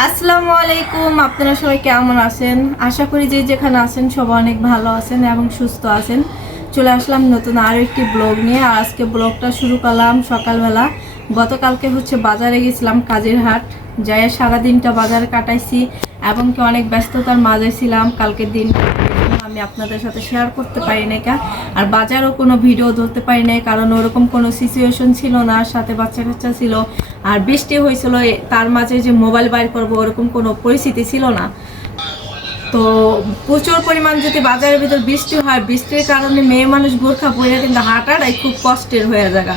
আসসালামু আলাইকুম আপনারা সবাই কেমন আছেন? আশা করি যে যেখানে আছেন সবাই অনেক ভালো আছেন এবং সুস্থ আছেন। চলে আসলাম নতুন আরও একটি ব্লগ নিয়ে। আর আজকে ব্লগটা শুরু করলাম সকালবেলা। গতকালকে হচ্ছে বাজারে গেছিলাম কাজের হাট যাই সারাদিনটা বাজারে কাটাইছি এবং কি অনেক ব্যস্ততার মাঝে ছিলাম। কালকের দিন আমি আপনাদের সাথে শেয়ার করতে পারি নাই কা। আর বাজারও কোনো ভিডিও ধরতে পারি নাই, কারণ ওরকম কোনো সিচুয়েশন ছিল না, সাথে বাচ্চা কাচ্চা ছিল। আর বৃষ্টি হয়েছিল তার মাঝে যে মোবাইল বাইর করব, ওরকম কোনো পরিস্থিতি ছিল না। তো প্রচুর পরিমাণ যদি বাজারের ভিতর বৃষ্টি হয়, বৃষ্টির কারণে মেয়ে মানুষ বোরখা পরে কিন্তু হাঁটাটাই খুব কষ্টের হয়ে যায়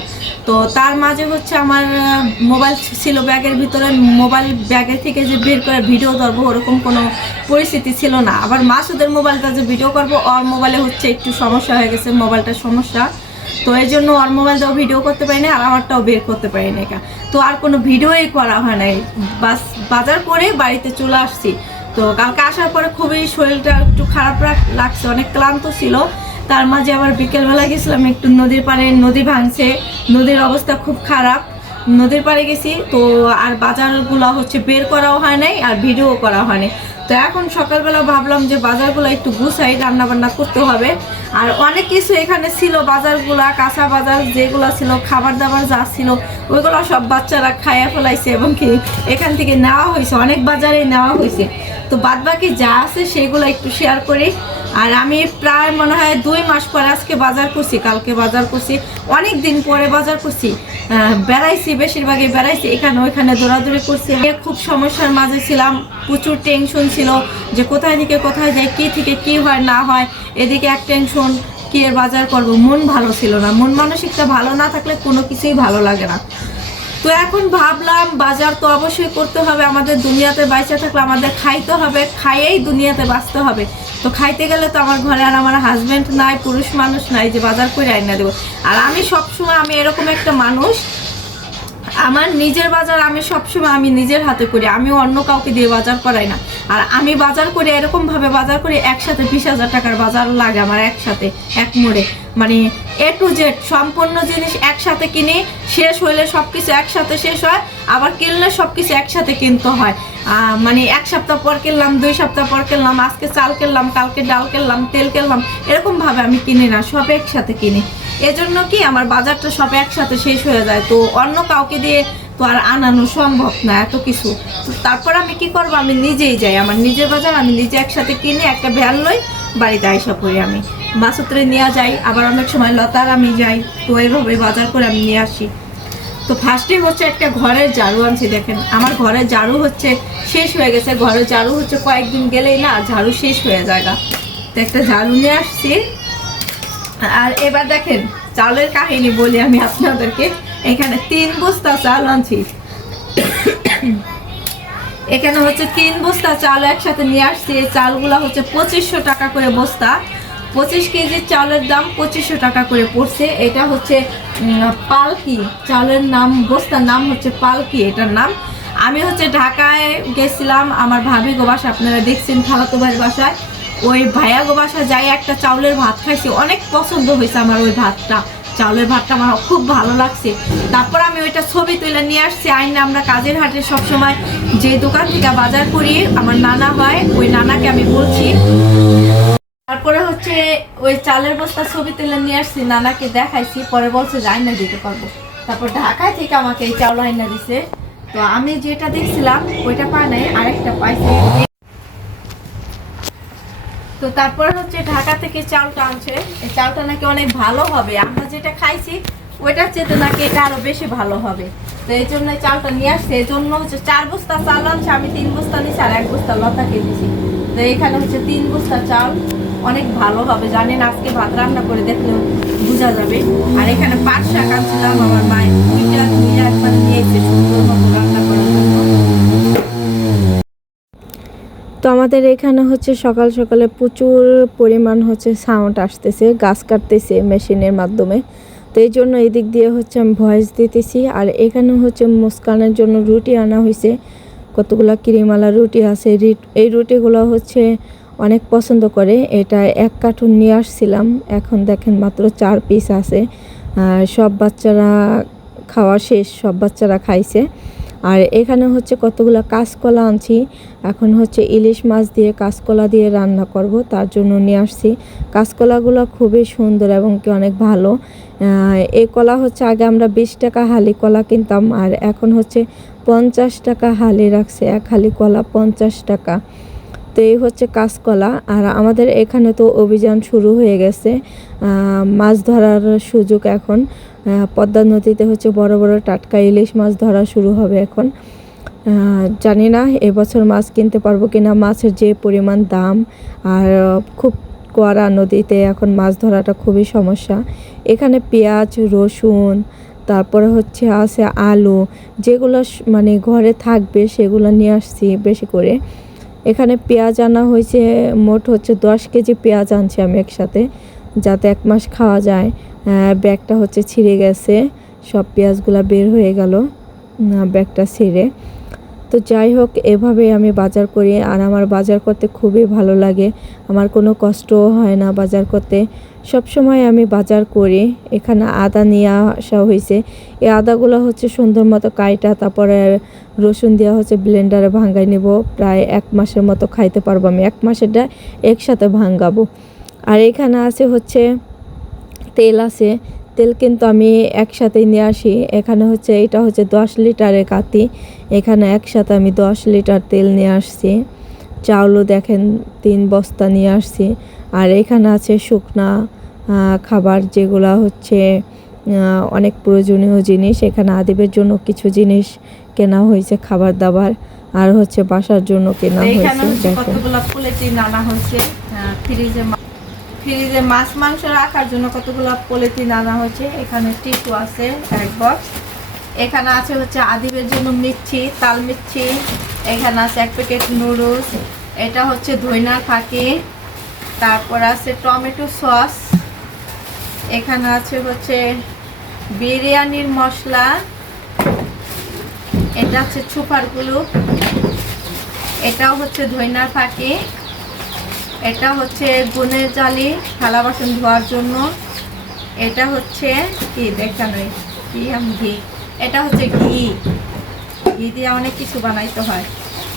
তো তার মাঝে হচ্ছে আমার মোবাইল ছিল ব্যাগের ভিতরে, মোবাইল ব্যাগের থেকে যে বের করে ভিডিও ধরবো ওরকম কোনো পরিস্থিতি ছিল না। আবার মাসুদের মোবাইলটা যে ভিডিও করব, ওর মোবাইলে হচ্ছে একটু সমস্যা হয়ে গেছে মোবাইলটার সমস্যা। তো এই জন্য ওর মোবাইলটাও ভিডিও করতে পারি না আর আমারটাও বের করতে পারি না তো আর কোনো ভিডিওই করা হয় নাই। বাস, বাজার করে বাড়িতে চলে আসছি। তো কালকে আসার পরে খুবই শরীরটা একটু খারাপ লাগছে, অনেক ক্লান্ত ছিল। তার মাঝে আবার বিকেলবেলা গেছিলাম, একটু নদীর পাড়ে, নদী ভাঙছে, নদীর অবস্থা খুব খারাপ। নদীর পাড়ে গেছি, তো আর বাজারগুলো হচ্ছে বের করাও হয় নাই, আর ভিডিও করা হয় নাই। তো এখন সকালবেলা ভাবলাম যে বাজারগুলো একটু গুছাই রান্না বান্না করতে হবে। আর অনেক কিছু এখানে ছিল, বাজারগুলা, কাঁচা বাজার যেগুলো ছিল খাবার দাবার যা ছিল, ওইগুলো সব বাচ্চারা খাইয়া ফেলাইছে এবং কি এখান থেকে নেওয়া হয়েছে, অনেক বাজারে নেওয়া হয়েছে। তো বাদ বাকি যা আছে সেগুলো একটু শেয়ার করি। আর আমি প্রায় মনে হয় দুই মাস পরে আজকে বাজার করছি, কালকে বাজার করছি। অনেক দিন পরে বাজার করছি। বেড়াইছি, বেশিরভাগই বেড়াইছি, এখানে ওইখানে দৌড়াদৌড়ি করছি। খুব সমস্যার মাঝে ছিলাম, প্রচুর টেনশন ছিল যে কোথায় থেকে কোথায় যাই কি থেকে কি হয়, না হয়। এদিকে এক টেনশন কি বাজার করব? মন ভালো ছিল না। মন মানসিকটা ভালো না থাকলে কোনো কিছুই ভালো লাগে না। তো এখন ভাবলাম বাজার তো অবশ্যই করতে হবে, আমাদের দুনিয়াতে বাইচা থাকলে আমাদের খাইতে হবে, খাইয়েই দুনিয়াতে বাঁচতে হবে। তো খাইতে গেলে তো আমার ঘরে আর আমার হাজব্যান্ড নাই, পুরুষ মানুষ নাই যে বাজার করে আইনা দেবো। আর আমি সবসময়, আমি এরকম একটা মানুষ আমার নিজের বাজার আমি সবসময় আমি নিজের হাতে করি, আমি অন্য কাউকে দিয়ে বাজার করাই না। আর আমি বাজার করি এরকম ভাবে বাজার করি, একসাথে বিশ হাজার টাকার বাজার লাগে আমার একসাথে, এক মোড়ে। মানে এ টু জেড সম্পূর্ণ জিনিস একসাথে কিনি, শেষ হইলে সব কিছু একসাথে শেষ হয়, আবার কিনলে সব কিছু একসাথে কিনতে হয়। মানে এক সপ্তাহ পর কিনলাম, দুই সপ্তাহ পর কিনলাম, আজকে চাল কিনলাম, কালকে ডাল কিনলাম, তেল কিনলাম, এরকমভাবে আমি কিনি না, সব একসাথে কিনি। এজন্য কি আমার বাজারটা সব একসাথে শেষ হয়ে যায়? তো অন্য কাউকে দিয়ে তো আর আনানো সম্ভব না এত কিছু। তো তারপর আমি কি করব? আমি নিজেই যাই। আমার নিজের বাজার, আমি নিজে একসাথে কিনে একটা ভ্যান লই বাড়িতে আইসা পড়ি আমি। বাসুত্রে নিয়ে যাই। আবার অনেক সময় লতার আমি যাই। তো এইভাবে বাজার করে আমি নিয়ে আসি। তো ফার্স্টে হচ্ছে একটা ঘরের ঝাড়ু আনছি দেখেন। আমার ঘরের ঝাড়ু হচ্ছে শেষ হয়ে গেছে। ঘরের ঝাড়ু হচ্ছে কয়েকদিন গেলেই না ঝাড়ু শেষ হয়ে যায়। তো একটা ঝাড়ু নিয়ে আসছি। আর এবার দেখেন, চালের কাহিনী বলি আমি আপনাদেরকে। এখানে তিন বস্তা চাল আনছি। এখানে হচ্ছে তিন বস্তা চাল একসাথে নিয়ে আসছি। এই চালগুলা হচ্ছে পঁচিশশো টাকা করে বস্তা। পঁচিশ কেজির চালের দাম পঁচিশশো টাকা করে পড়ছে। এটা হচ্ছে পালকি। চালের নাম, বস্তার নাম হচ্ছে পালকি, এটার নাম। আমি হচ্ছে ঢাকায় গেছিলাম, আমার ভাবি গো বাসা, আপনারা দেখছেন খালাতো ভাইয়ের বাসায়। ওই ভাইয়া গো বাসায় যাই, একটা চাউলের ভাত খাইছি। অনেক পছন্দ হয়েছে আমার ওই ভাতটা। চাউলের ভাতটা আমার খুব ভালো লাগছে। তারপর আমি ওইটা ছবি তুলে নিয়ে আসছি। আইনে আমরা কাজের হাটে সবসময় যে দোকান থেকে বাজার করি, আমার নানা হয়, ওই নানাকে আমি বলছি। তারপরে হচ্ছে ওই চালের বস্তা ছবি তুলে নিয়ে আসছি, নানাকে দেখাইছি। পরে বলছে যে আইনা দিতে পারব। তারপর ঢাকায় থেকে আমাকে এই চাউল আইনা দিছে। তো আমি যেটা দেখছিলাম, ওইটা পাই নাই, আরেকটা পাইছি। তো তারপর হচ্ছে ঢাকা থেকে চালটা আনছে। এই চালটা নাকি অনেক ভালো হবে। আমরা যেটা খাইছি, ওইটার চেয়ে নাকি এটা আরও বেশি ভালো হবে। তো এই জন্য চালটা নিয়ে আসছে। এই জন্য হচ্ছে চার বস্তা চাল আনছে, আমি তিন বস্তা নিয়েছি আর এক বস্তা লতাকে দিয়েছি তো এখানে হচ্ছে তিন বস্তা চাল, অনেক ভালো হবে। জানেন, আজকে ভাত রান্না করে দেখলেও বোঝা যাবে। আর এখানে পাঁচ শাক আনছিলাম, আমার মায়ের দুইটা নিয়ে একবার নিয়ে এসে সুন্দর মতো রান্না করার জন্য তো আমাদের এখানে হচ্ছে সকাল সকালে প্রচুর পরিমাণ হচ্ছে সাউন্ড আসতেছে, গাছ কাটতেছে মেশিনের মাধ্যমে। তো এই জন্য এদিক দিয়ে হচ্ছে আমি ভয়েস দিতেছি। আর এখানে হচ্ছে মুস্কানের জন্য রুটি আনা হয়েছে কতগুলো কিরিমালা রুটি আছে। এই রুটিগুলো হচ্ছে অনেক পছন্দ করে। এটা এক কার্টুন নিয়ে আসছিলাম। এখন দেখেন মাত্র চার পিস আছে। আর সব বাচ্চারা খাওয়া শেষ, সব বাচ্চারা খাইছে। আর এখানে হচ্ছে কতগুলো কাঁচকলা আনছি। এখন হচ্ছে ইলিশ মাছ দিয়ে কাঁচকলা দিয়ে রান্না করব, তার জন্য নিয়ে আসছি। কাঁচকলাগুলো খুবই সুন্দর এবং কি অনেক ভালো। এই কলা হচ্ছে আগে আমরা বিশ টাকা হালি কলা কিনতাম, আর এখন হচ্ছে পঞ্চাশ টাকা হালি রাখছে, এক হালি কলা পঞ্চাশ টাকা। তো এই হচ্ছে কাঁচকলা, আর আমাদের এখানে তো অভিযান শুরু হয়ে গেছে। মাছ ধরার সুযোগ এখন। পদ্মা নদীতে হচ্ছে বড় বড় টাটকা ইলিশ মাছ ধরা শুরু হবে এখন। জানি না এবছর মাছ কিনতে পারব কিনা, মাছের যে পরিমাণ দাম আর খুব কড়া নদীতে এখন মাছ ধরাটা খুবই সমস্যা। এখানে পেঁয়াজ, রসুন, তারপরে হচ্ছে আছে আলু, যেগুলো মানে ঘরে থাকবে সেগুলো নিয়ে আসছি বেশি করে। এখানে পেঁয়াজ আনা হয়েছে, মোট হচ্ছে দশ কেজি পেঁয়াজ আনছি আমি একসাথে, যাতে এক মাস খাওয়া যায়। ব্যাগটা হচ্ছে ছিঁড়ে গেছে, সব পেঁয়াজগুলো বের হয়ে গেল ব্যাগটা ছিঁড়ে। তো যাই হোক এভাবে আমি বাজার করি, আর আমার বাজার করতে খুবই ভালো লাগে। আমার কোনো কষ্টও হয় না বাজার করতে। সব সময় আমি বাজার করি, এখানে আদা নিয়ে আসা হয়েছে। এই আদাগুলো হচ্ছে সুন্দর মতো কাইটা, তারপরে রসুন দেওয়া হচ্ছে ব্লেন্ডারে ভাঙ্গাই নেব। প্রায় এক মাসের মতো খাইতে পারব আমি। এক মাসেরটা একসাথে ভাঙ্গাবো। আর এখানে আছে হচ্ছে তেল আছে তেল কিন্তু আমি একসাথে নিয়ে আসি। এখানে হচ্ছে এটা হচ্ছে দশ লিটারের কাতি। এখানে একসাথে আমি দশ লিটার তেল নিয়ে আসছি। চাউলও দেখেন তিন বস্তা নিয়ে আসছি। আর এখানে আছে শুকনা খাবার যেগুলা হচ্ছে অনেক প্রয়োজনীয় জিনিস। এখানে আদিবের জন্য কিছু জিনিস কেনা হয়েছে খাবার দাবার। আর হচ্ছে বাসার জন্য কেনা হয়েছে দেখেন। ফ্রিজে মাছ মাংস রাখার জন্য কতগুলো পলিথিন আনা হয়েছে? এখানে টিস্যু আছে, এক বক্স। এখানে আছে হচ্ছে আদিবের জন্য মিচ্ছি তাল মিচ্ছি এখানে আছে এক প্যাকেট নুডলস। এটা হচ্ছে ধইনার ফাঁকি। তারপর আছে টমেটো সস। এখানে আছে হচ্ছে বিরিয়ানির মশলা। এটা হচ্ছে সুপারগুলো এটাও হচ্ছে ধইনার ফাঁকি। এটা হচ্ছে গুনের জালি থালা বাসন ধোয়ার জন্য। এটা হচ্ছে কি? দেখানো কি আম ঘি। এটা হচ্ছে ঘি। ঘি দিয়ে অনেক কিছু বানাইতে হয়।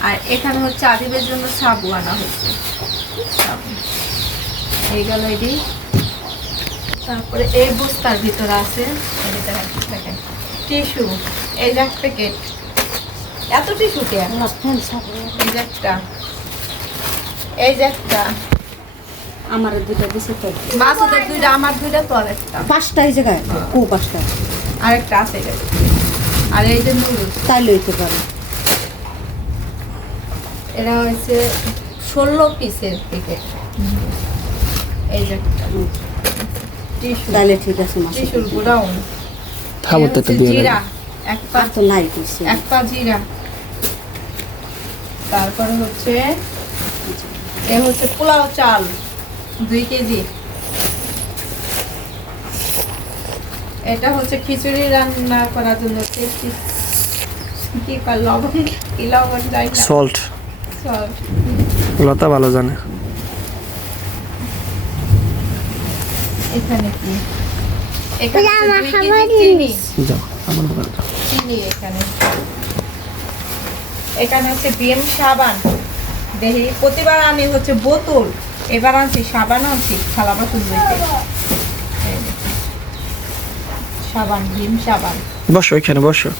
আর এখানে হচ্ছে আদিবের জন্য সাবু আনা হচ্ছে সাবু। এই গেল এটি। তারপরে এই বস্তার ভিতরে আছে। দেখেন টিস্যু এই যে এক প্যাকেট। এত টিস্যু কে? এই যে একটা। এই যে একটা। আমার দুটো দিছে তো। মাসুদের দুইটা আমার দুইটা তোর একটা পাঁচটা এই জায়গায়? ও পাঁচটা। আরেকটা আছে আর এই যে নুডলস। তাই লইতে পারে। এরা হচ্ছে ষোলো পিসের প্যাকেট এই যে ঠিক আছে মাছ থামতে তো দিয়ে জিরা। এক পা তো নাই এক পা জিরা। তারপরে হচ্ছে এ হচ্ছে পোলাও চাল দুই কেজি। এটা হচ্ছে খিচুড়ি রান্না করার জন্য টেস্টি কি লবণ কি লবণ যাই না। সল্ট লতা ভালো জানে। এখানে কি? এখানে হচ্ছে দুই কেজি চিনি। যাও আমার দোকানে যাও। চিনি এখানে। এখানে হচ্ছে বিএম সাবান। দেখি প্রতিবার আমি হচ্ছে বোতল এবার আনছি সাবান আনছি থালা বাসন ধুইতে সাবান ভীম সাবান। বসো এখানে বসো।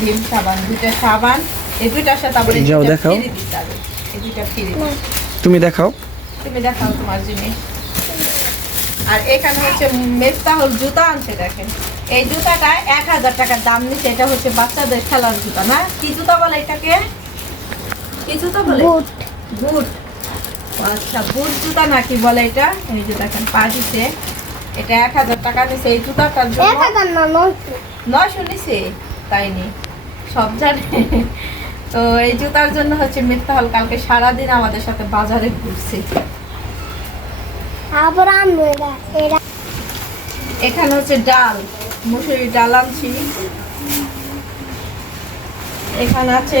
ভীম সাবান দুইটা সাবান এই দুইটার সাথে আবার যাও, দেখাও। এই ফ্রি তুমি দেখাও। তুমি দেখাও তোমার জিনিস। আর এখানে হচ্ছে মেফতাহুল জুতা আনছে দেখেন। এই জুতাটা এক হাজার টাকার দাম নিচ্ছে এটা হচ্ছে বাচ্চাদের খেলার জুতা না? কি জুতা বলে এটাকে? কি জুতা বলে? বুট। আচ্ছা বুট জুতা নাকি বলে এটা? এই যে দেখেন পা দিছে। এটা এক হাজার টাকা নিছে। এই জুতাটার জন্য নয়শো। নিছে? তাই নি? সব জানে। তো এই জুতার জন্য হচ্ছে মিফতাহল কালকে সারাদিন আমাদের সাথে বাজারে ঘুরছে। আবার এখানে হচ্ছে ডাল মুসুরি ডাল আনছি। এখানে আছে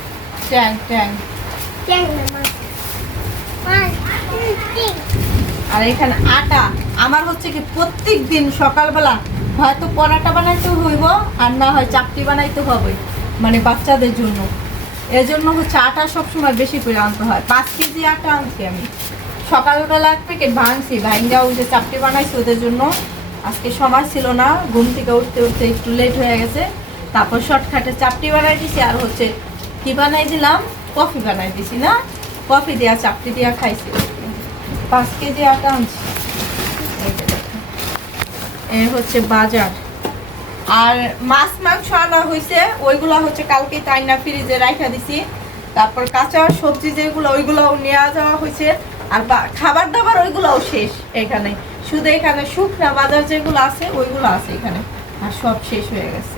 ট্যাং ট্যাং ঠিক আর এখানে আটা। আমার হচ্ছে কি প্রত্যেক দিন সকালবেলা হয়তো পরাটা বানাইতে হইব আর না হয় চাকরি বানাইতে হবে মানে বাচ্চাদের জন্য। এজন্য হচ্ছে আটা সবসময় বেশি করে আনতে হয়। পাঁচ কেজি আটা আনছি আমি। সকালবেলা এক প্যাকেট ভাঙছি ভাইঙ্গা ওই যে চাপটি বানাইছি ওদের জন্য। আজকে সময় ছিল না, ঘুম থেকে উঠতে উঠতে একটু লেট হয়ে গেছে। তারপর শর্টকাটে চাপটি বানাই দিছি আর হচ্ছে কি বানাই দিলাম, কফি বানাই দিছি না, কফি দিয়া চাপটি দিয়া খাইছি। পাঁচ কেজি আটা আনছি। এই হচ্ছে বাজার। আর মাছ, মাংস আনা হয়েছে ওইগুলো হচ্ছে কালকে তাই না ফ্রিজে রাখা দিছি। তারপর কাঁচা সবজি যেগুলো, ওইগুলোও নেওয়া যাওয়া হয়েছে আর খাবার দাবার ওইগুলোও শেষ এখানে। শুধু এখানে শুকনা বাজার যেগুলো আছে, ওইগুলো আছে এখানে। আর সব শেষ হয়ে গেছে।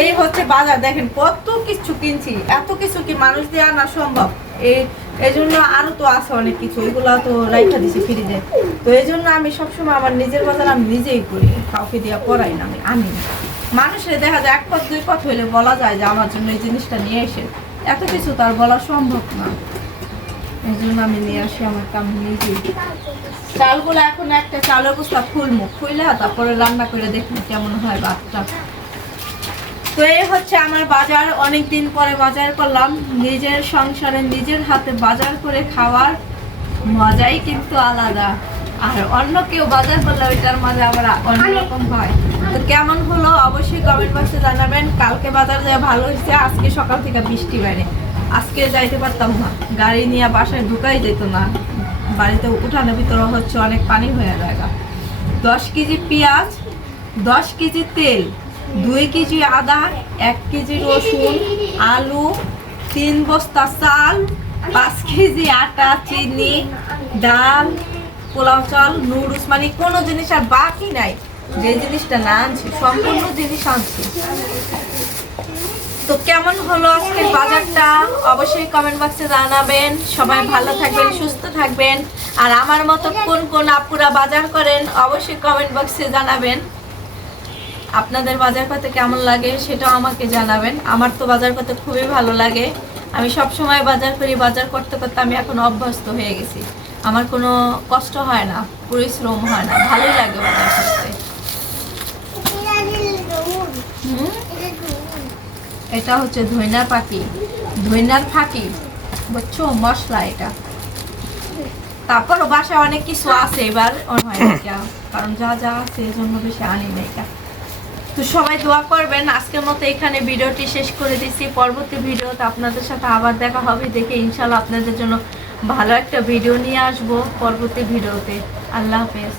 এই হচ্ছে বাজার। দেখেন, কত কিছু কিনছি, এত কিছু কি মানুষ দিয়ে আনা সম্ভব? এই এই জন্য আরও তো আছে অনেক কিছু ওইগুলো তো রাইখা দিছি ফ্রিজে। তো এই জন্য আমি সবসময় আমার নিজের বাজার আমি নিজেই করি, কাউকে দিয়ে করাই না, আমি আনি মানুষের দেখা যায়, এক পথ, দুই পথ হইলে বলা যায় যে আমার জন্য এই জিনিসটা নিয়ে এসে। এত কিছু তার বলা সম্ভব না। এই জন্য আমি নিয়ে আসি আমার কাম নিজেই। চালগুলো এখন একটা চালের বস্তা ফুলমু ফুইলা তারপরে রান্না করে দেখুন কেমন হয় ভাতটা। তো এই হচ্ছে আমার বাজার। অনেক দিন পরে বাজার করলাম। নিজের সংসারে নিজের হাতে বাজার করে খাওয়ার মজাই কিন্তু আলাদা। আর অন্য কেউ বাজার করলে ওইটার মজা আবার অন্যরকম হয়। তো কেমন হলো অবশ্যই কমেন্ট বক্সে জানাবেন। কালকে বাজার যায় ভালো হয়েছে আজকে সকাল থেকে বৃষ্টি বাইরে। আজকে যাইতে পারতাম না। গাড়ি নিয়ে বাসায় ঢুকাই যেত না। বাড়িতে উঠানের ভিতরে হচ্ছে অনেক পানি হয়ে যায় দশ কেজি পেঁয়াজ দশ কেজি তেল দুই কেজি আদা, এক কেজি রসুন, আলু, তিন বস্তা চাল, পাঁচ কেজি আটা, চিনি, ডাল, পোলাও চাল, নুডলস মানে কোনো জিনিস আর বাকি নাই। যে জিনিসটা না আনছি, সম্পূর্ণ জিনিস আনছি। তো কেমন হলো আজকের বাজারটা? অবশ্যই কমেন্ট বক্সে জানাবেন। সবাই ভালো থাকবেন, সুস্থ থাকবেন। আর আমার মতো কোন কোন আপুরা বাজার করেন, অবশ্যই কমেন্ট বক্সে জানাবেন। আপনাদের বাজার করতে কেমন লাগে সেটাও আমাকে জানাবেন। আমার তো বাজার করতে খুবই ভালো লাগে। আমি সব সময় বাজার করি, বাজার করতে করতে আমি এখন অভ্যস্ত হয়ে গেছি। আমার কোনো কষ্ট হয় না পরিশ্রম হয় না। ভালোই লাগে বাজার করতে। এটা হচ্ছে ধইনার পাখি। ধইনার ফাঁকি। বুঝছ? মশলা এটা। তারপরও বাসায় অনেক কিছু আছে এবার। কারণ যা যা আছে জন্য বেশি আনি না এটা। তো সবাই দোয়া করবেন। আজকের মতো এখানে ভিডিওটি শেষ করে দিচ্ছি। পরবর্তী ভিডিওতে আপনাদের সাথে আবার দেখা হবে। দেখে ইনশাল্লাহ আপনাদের জন্য ভালো একটা ভিডিও নিয়ে আসব পরবর্তী ভিডিওতে। আল্লাহ হাফেজ।